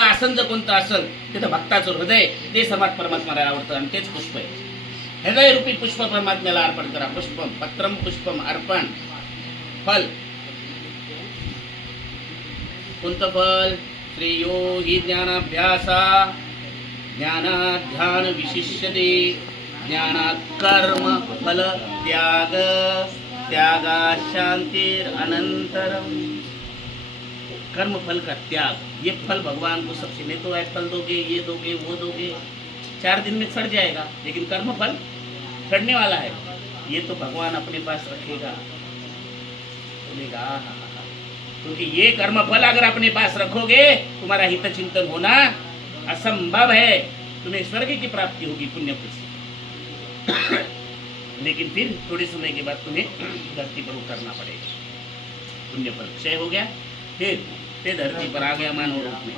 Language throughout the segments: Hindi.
आसन जर कोणतं असेल तिथं भक्ताचं हृदय ते सर्वात परमात्म्याला आवडतं आणि तेच पुष्प आहे. हृदय रूपी पुष्प परमात्म्याला अर्पण करा. पुष्पम पत्रम पुष्पम अर्पण. फल कोणतं फल? श्रेयो हि ज्ञानाभ्यासा ज्ञानात् ध्यान विशिष्यते ज्ञानात् कर्म फल त्याग त्यागा शांतिर अनंतरम. कर्म फल का त्याग, ये फल भगवान को सबसे, नहीं तो एप्पल दोगे, ये दोगे, वो दोगे, 4 दिन में सड़ जाएगा, लेकिन कर्म फल सड़ने वाला है. ये तो भगवान अपने पास रखेगा. बोलेगा क्योंकि ये कर्म फल अगर अपने पास रखोगे तुम्हारा हित चिंतन होना असंभव है. तुम्हें स्वर्ग की प्राप्ति होगी पुण्य फल, लेकिन फिर थोड़े समय के बाद तुम्हें धरती पर उतरना पड़ेगा. पुण्य फल क्षय हो गया, फिर धरती पर आ गया मानव रूप में,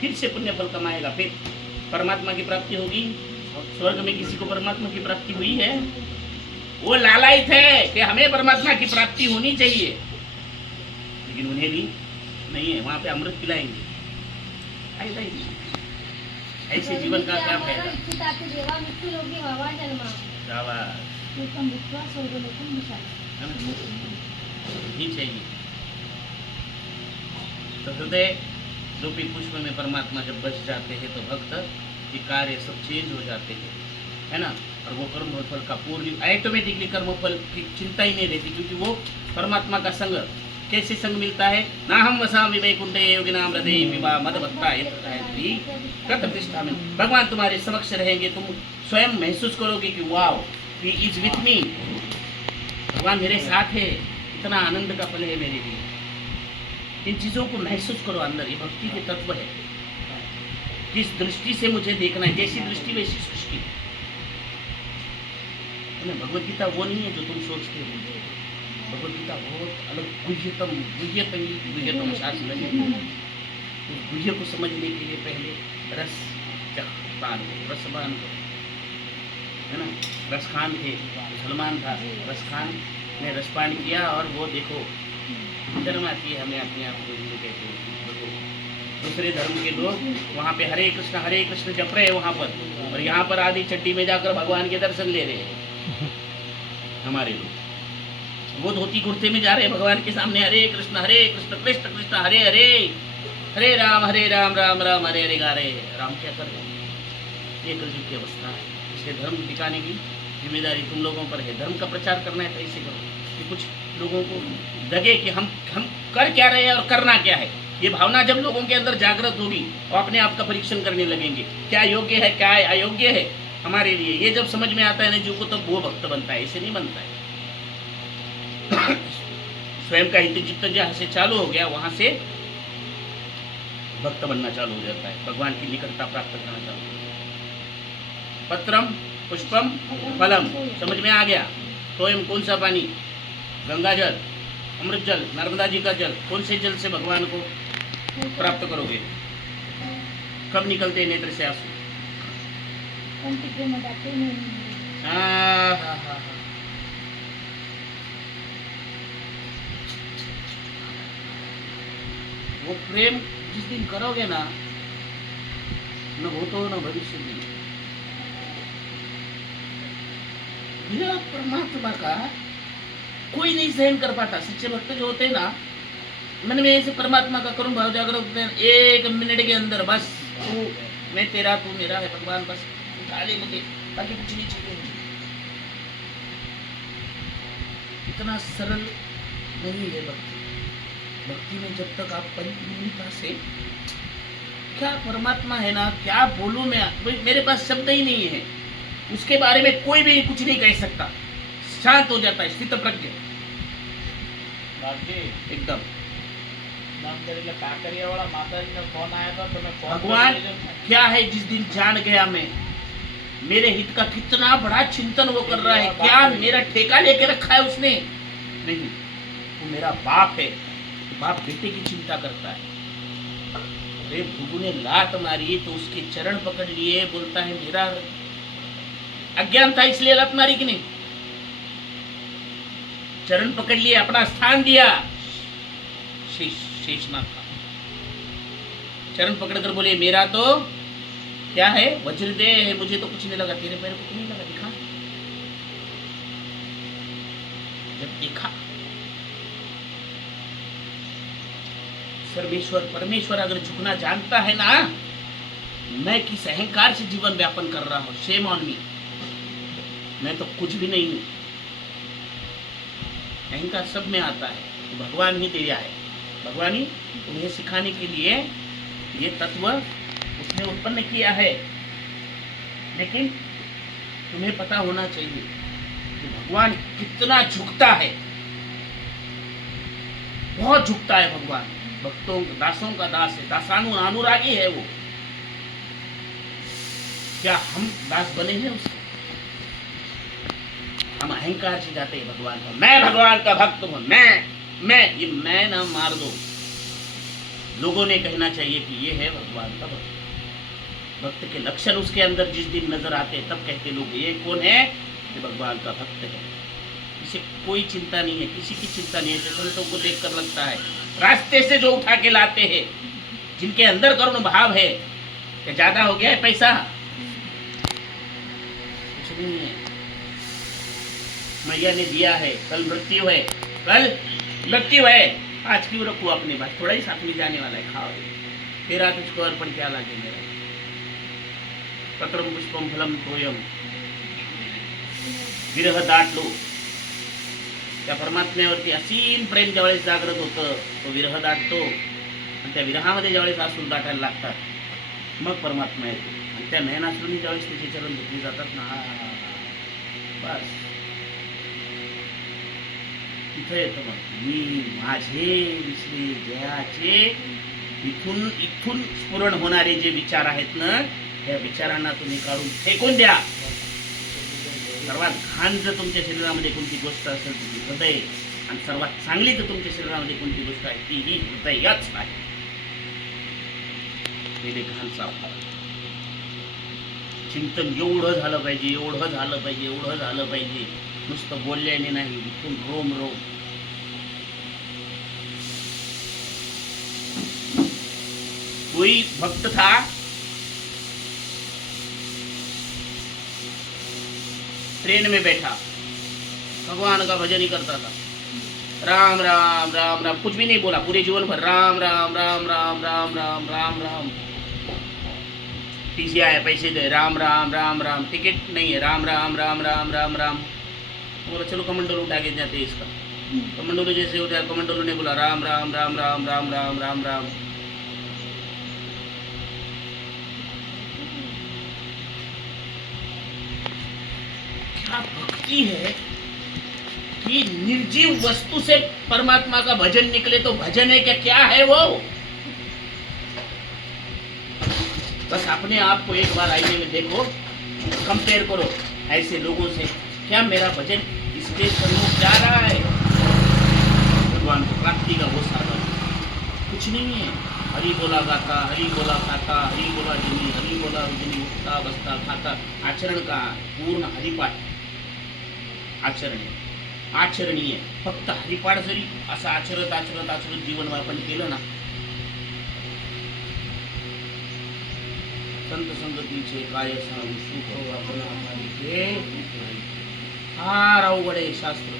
फिर से पुण्य फल कमाएगा, फिर परमात्मा की प्राप्ति होगी. स्वर्ग में किसी को परमात्मा की प्राप्ति हुई है? वो लालायित है कि हमें परमात्मा की प्राप्ति होनी चाहिए, लेकिन उन्हें भी नहीं है. वहां पे अमृत पिलाएंगे, फायदा ही नहीं. ऐसे जीवन का क्या फायदा? ही चाहिए. तो हृदय रूपी पुष्प में परमात्मा जब बस जाते हैं तो भक्त के कार्य सब चेंज हो जाते हैं, है ना. और वो कर्म फल का पूर्ण ऑटोमेटिकली कर्म फल की चिंता ही नहीं रहती, क्योंकि वो परमात्मा का संग. कैसे संग मिलता है? ना हम वसामि वैकुंठे योगिनाम हृदय विवाह मद भक्ता यत्र गायत्री कृत प्रतिष्ठा में. भगवान तुम्हारे समक्ष रहेंगे, तुम स्वयं महसूस करोगे कि wow he is with me, भगवान मेरे साथ है, इतना आनंद का पल है मेरे लिए. इन चीजों को महसूस करो अंदर. ये भक्ति के तत्व है. किस दृष्टि से मुझे देखना है, जैसी दृष्टि वैसी सृष्टि. भगवत गीता वो नहीं है जो तुम सोचते हो. भगवत गीता बहुत अलग गुह्यतम शास्त्र है. तो गुह्य को समझने के लिए पहले रस पान करो, रसपान करो, है ना. रसखान थे, मुसलमान था, रसखान ने रसपान किया और वो देखो धर्म आती है हमें अपने आप को हिंदू कहते हैं. दूसरे धर्म के लोग वहाँ पे हरे कृष्ण जप रहे हैं वहाँ पर, और यहाँ पर आधी चड्डी में जाकर भगवान के दर्शन ले रहे हैं. हमारे लोग वो धोती कुर्ते में जा रहे हैं भगवान के सामने, हरे कृष्ण कृष्ण कृष्ण हरे हरे, हरे राम राम राम हरे हरे गा रहे हैं. राम क्या कर रहे हैं? ये कलयुग की अवस्था है. इसलिए धर्म दिखाने की जिम्मेदारी तुम लोगों पर है. धर्म का प्रचार करना है तो ऐसे करो कि कुछ लोगों को लगे कि हम कर क्या रहे हैं और करना क्या है. ये भावना जब लोगों के अंदर जागृत होगी और अपने आप का परीक्षण करने लगेंगे, क्या योग्य है क्या अयोग्य है हमारे लिए. ये जब समझ में आता है ना जीव को, तो वो भक्त बनता है, ऐसे नहीं बनता है. स्वयं का हित चित्त जहाँ से चालू हो गया वहां से भक्त बनना चालू हो जाता है, भगवान की निकटता प्राप्त करना चालू हो जाता है. पत्रम पुष्पम फलम समझ में आ गया. स्वयं कौन सा पानी? गंगा जल, अमृत जल, नर्मदा जी का जल. कौन से जल से भगवान को प्राप्त करोगे? कब निकलते नेत्र से आंसू? वो प्रेम जिस दिन करोगे ना, न भूतो न भविष्य में, बिना परमात्मा का कोई नहीं सहन कर पाता. सच्चे भक्त जो होते हैं ना, मन में ऐसे परमात्मा का करुण भाव जागृत होते हैं, 1 मिनट के अंदर बस तू मैं तेरा, तू मेरा है भगवान, बस उठा ले मुझे, बाकी कुछ नहीं चाहिए. इतना सरल नहीं है भक्ति. भक्ति में जब तक आप परिपूर्णता से, क्या परमात्मा है ना, क्या बोलूं मैं, मेरे पास शब्द ही नहीं है. उसके बारे में कोई भी कुछ नहीं कह सकता. शांत हो जाता है, स्थित प्रज्ञ एकदम. भगवान क्या है जिस दिन जान गया मैं, मेरे हित का कितना बड़ा चिंतन वो कर रहा है. क्या मेरा ठेका लेके रखा है उसने? नहीं, वो मेरा बाप है. बाप बेटे की चिंता करता है. अरे भुगु ने लात मारी तो उसके चरण पकड़ लिए, बोलता है मेरा अज्ञान था इसलिए लात मारी कि नहीं? चरण पकड़ लिए, अपना स्थान दिया. शेषनाग का चरण पकड़कर बोले मेरा तो क्या है, वज्रदेह है, मुझे तो कुछ नहीं लगा, तेरे पैर को नहीं लगा, दिखा। जब देखा सर्वेश्वर परमेश्वर अगर झुकना जानता है ना, मैं किस अहंकार से जीवन व्यापन कर रहा हूं, शेम ऑन मी, मैं तो कुछ भी नहीं हूं। अहंकार सब में आता है, तो भगवान ही दिया है, भगवान ही तुम्हें सिखाने के लिए ये तत्व उसने उत्पन्न किया है। लेकिन तुम्हें पता होना चाहिए कि भगवान कितना झुकता है, बहुत झुकता है भगवान, भक्तों दासों का दास है, दासानु अनुरागी है वो। क्या हम दास बने हैं उसके? हम अहंकार से जाते हैं भगवान का, मैं भगवान का भक्त हूं, मैं ये मैं ना मार दो। लोगों ने कहना चाहिए कि ये है भगवान का भक्त। भक्त के लक्षण उसके अंदर जिस दिन नजर आते हैं तब कहते लोग ये कौन है, ये भगवान का भक्त है। इसे कोई चिंता नहीं है, किसी की चिंता नहीं है। संतों को देखकर लगता है रास्ते से जो उठा के लाते हैं, जिनके अंदर करुण भाव है, क्या ज्यादा हो गया है पैसा? कुछ नहीं है, मैया ने दिया है, कल मृत्यु है, कल मृत्यु है। आज की रखो अपने पास, थोड़ा ही साथ में जाने वाला है, खाओ तेरा तुझको अर्पण क्या लागे मेरा। पत्रम पुष्पम फलम तोयम, विरह दाटलो। त्या परमात्म्यावरती असीम प्रेम ज्यावेळेस जागृत होतं, तो विरह दाटतो आणि त्या विरहामध्ये ज्यावेळेस अश्रू दाटायला लागतात, मग परमात्मा येतो। आणि त्या नयनाश्रूंनी ज्यावेळेस त्याचे चरण धुतले जातात ना, बस तिथे येतं मग मी माझे विसरे जयाचे। इथून स्फुरण होणारे जे विचार आहेत ना, त्या विचारांना तुम्ही काढून फेकून द्या। सर्वात घाण जर तुमच्या शरीरामध्ये कोणती गोष्ट असेल तर ती हृदय, आणि सर्वात चांगली जर तुमच्या शरीरामध्ये कोणती गोष्ट आहे ती ही हृदयच आहे। पहिले घाण साफ करा। चिंतन एवढं झालं पाहिजे, एवढं झालं पाहिजे, एवढं झालं पाहिजे, नुसतं बोलल्याने नाही, इथून रोम रोम। कोई भक्त था, ट्रेन में बैठा, भगवान का भजन ही करता था, राम राम राम राम, कुछ भी नहीं बोला पूरे जीवन भर, राम राम राम राम राम राम राम राम। टीसी आया, पैसे दे, राम राम राम राम, टिकट नहीं है, राम राम राम राम राम राम। बोला चलो कमंडल उठा के जाते इसका। कमंडल जैसे उठा, कमंडल ने बोला राम राम राम राम राम राम राम राम। क्या भक्ति है कि निर्जीव वस्तु से परमात्मा का भजन निकले, तो भजन है क्या? क्या है वो? बस अपने आप को एक बार आईने में देखो, कंपेयर करो ऐसे लोगों से। क्या मेरा भजन इसके सम्मुख जा रहा है? भगवान को प्राप्ति का वो साधन कुछ नहीं है। हरि बोला गाता, हरि बोला खाता, हरि बोला जिनी, हरि बोला रुजनी, उठता बसता खाता। आचरण का पूर्ण हरिपाठ आचरण आहे, आचरणीय। फक्त हरिपाठ जरी असं आचरत आचरत आचरत जीवन आपण केलं ना, संत संगतीचे काय सांगू सुख आपण फार अवघड आहे शास्त्र।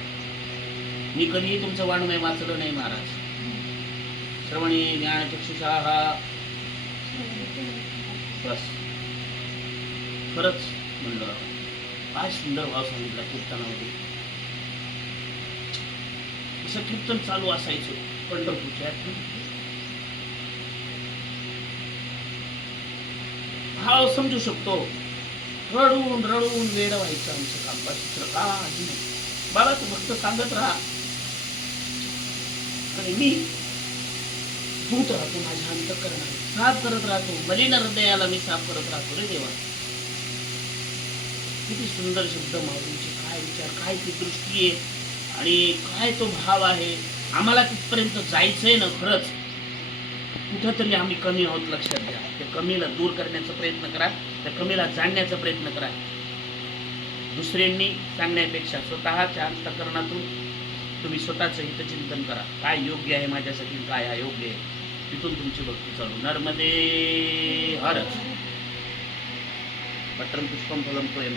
मी कधीही तुमचं वाङ्मय वाचलं नाही महाराज। श्रवणी ज्ञानचक्षुषाः, बस खरंच म्हणलं, काय सुंदर भाव सांगितला कीर्तनामध्ये। असं कीर्तन चालू असायचं पंढरपूरच्या, भाव समजू शकतो। रडून रडून वेड व्हायचं आमचं काम, दुसरं काही नाही। बाबा तू फक्त सांगत राहा आणि मी दूत राहतो, माझ्या अंतःकरणाला साफ करत राहतो, मलिन हृदयाला मी साफ करत राहतो रे देवा। किती सुंदर शब्द माऊलींचे, काय विचार, काय ती दृष्टी आहे आणि काय तो भाव आहे। आम्हाला तिथपर्यंत जायचंय ना खरंच, कुठंतरी आम्ही कमी आहोत लक्षात घ्या। त्या कमीला दूर करण्याचा प्रयत्न करा, त्या कमीला जाणण्याचा प्रयत्न करा। दुसऱ्यांनी सांगण्यापेक्षा स्वतःच्या अंतःकरणातून तुम्ही स्वतःचं हितचिंतन करा। काय योग्य आहे माझ्यासाठी, काय अयोग्य आहे। तिथून तुमची भक्ती चालू. नर्मदे हर. पत्रम पुष्पम फलम तोयम